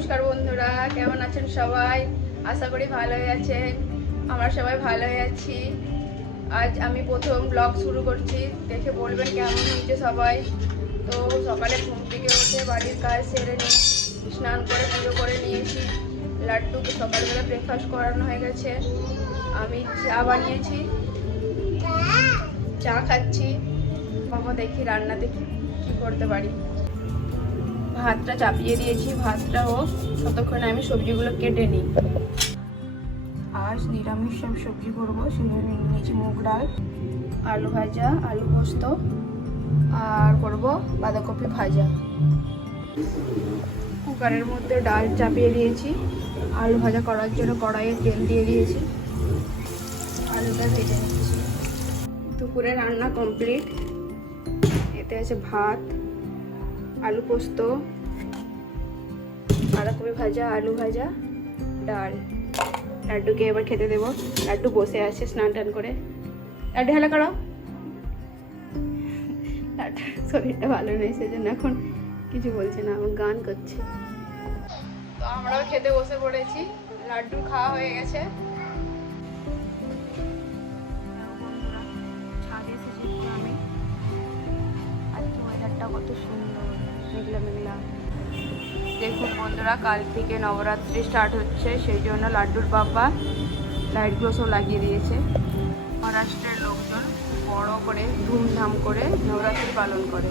নমস্কার বন্ধুরা, কেমন আছেন সবাই? আশা করি ভালোই আছেন। আমরা সবাই ভালোই আছি। আজ আমি প্রথম ব্লগ শুরু করছি, দেখে বলবেন কেমন হচ্ছে সবাই। তো সকালে ঘুম থেকে উঠে বাড়ির কাজ সেরে নিয়ে স্নান করে পুজো করে নিয়েছি। লাড্ডুকে সকালবেলা ব্রেকফাস্ট করানো হয়ে গেছে। আমি চা বানিয়েছি, চা খাচ্ছি। বাবা দেখি রান্নাতে কি করতে পারি। ভাতটা চাপিয়ে দিয়েছি, ভাতটা হোক ততক্ষণে আমি সবজিগুলো কেটে নিই। আজ নিরামিষ সব সবজি করবো, সেই জন্য নিয়েছি মুগ ডাল, আলু ভাজা, আলু পোস্ত আর করব বাঁধাকপি ভাজা। কুকারের মধ্যে ডাল চাপিয়ে দিয়েছি, আলু ভাজা করার জন্য কড়াইয়ে তেল দিয়ে দিয়েছি, আলুটা ভেজে নিচ্ছি। দুপুরে রান্না কমপ্লিট। এতে আছে ভাত, আলু পোস্ত, বাঁধাকপি ভাজা, আলু ভাজা, ডাল। লাড্ডুকে এবার খেতে দেবো। লাড্ডু বসে আছে স্নান টান করে। লাড্ডু হেলা করো। লাড্ডুর শরীরটা ভালো নেই, সেজন্য এখন কিছু বলছে না, আমার গান করছে। তো আমরাও খেতে বসে পড়েছি। লাড্ডু খাওয়া হয়ে গেছে। ছাদে এসেছি আমি। আজকে ওয়েদারটা কত সুন্দর, মেঘলা মেঘলা। দেখুন বন্ধুরা, কাল থেকে নবরাত্রি স্টার্ট হচ্ছে, সেই জন্য লাড্ডুর বাবা লাইটগুলো সব লাগিয়ে দিয়েছে। মহারাষ্ট্রের লোকজন বড় করে ধুমধাম করে নবরাত্রি পালন করে।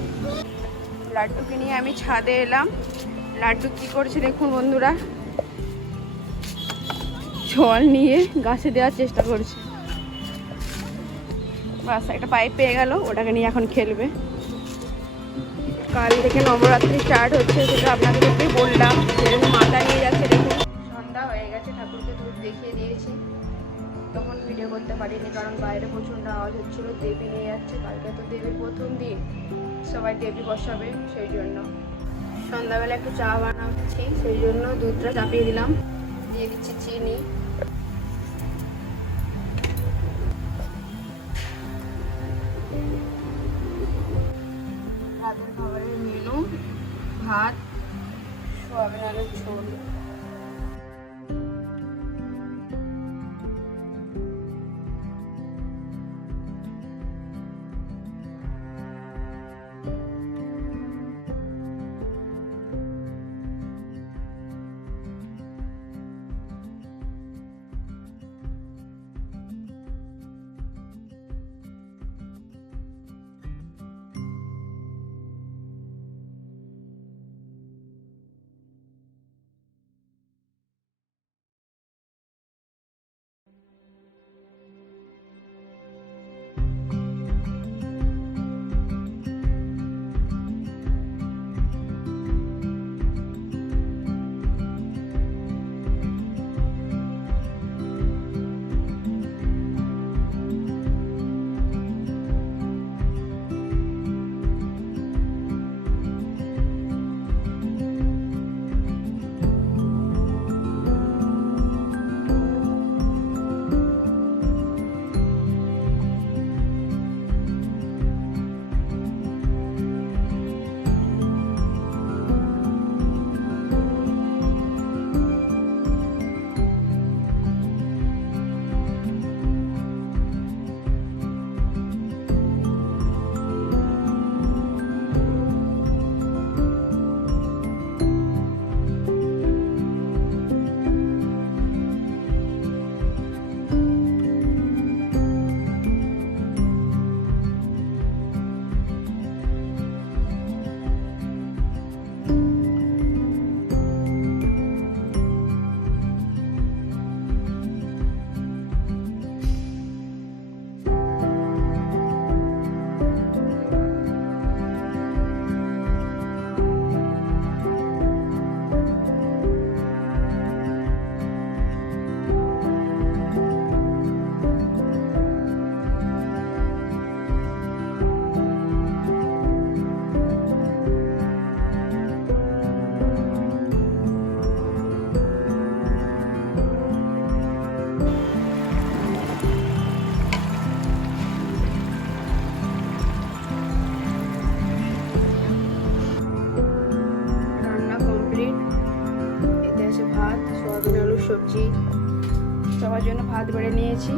লাড্ডুকে নিয়ে আমি ছাদে এলাম। লাড্ডু কি করছে দেখুন বন্ধুরা, জল নিয়ে গাছে দেওয়ার চেষ্টা করছে। বাস একটা পাইপ পেয়ে গেল, ওটাকে নিয়ে এখন খেলবে। কাল থেকে নবরাত্রি স্টার্ট হচ্ছে, সেটা আপনাদেরকে বললাম। সেরকম মাথা নিয়ে যাচ্ছে দেখুন। সন্ধ্যা হয়ে গেছে, ঠাকুরকে ধূপ দেখিয়ে দিয়েছি। তখন ভিডিও করতে পারিনি, কারণ বাইরে প্রচণ্ড আওয়াজ হচ্ছিল। দেবী নিয়ে যাচ্ছে, কালকে তো দেবীর প্রথম দিন, সবাই দেবী বসাবে, সেই জন্য। সন্ধ্যাবেলা একটু চা বানাচ্ছি, সেই জন্য দুধটা চাপিয়ে দিলাম, দিয়ে দিচ্ছি চিনি। রাতের খাবারের মেনু ভাত, সোয়াবিন আলুর ঝোল। সয়াবিন আলুর সবজি, সবার জন্য ভাত বেড়ে নিয়েছি।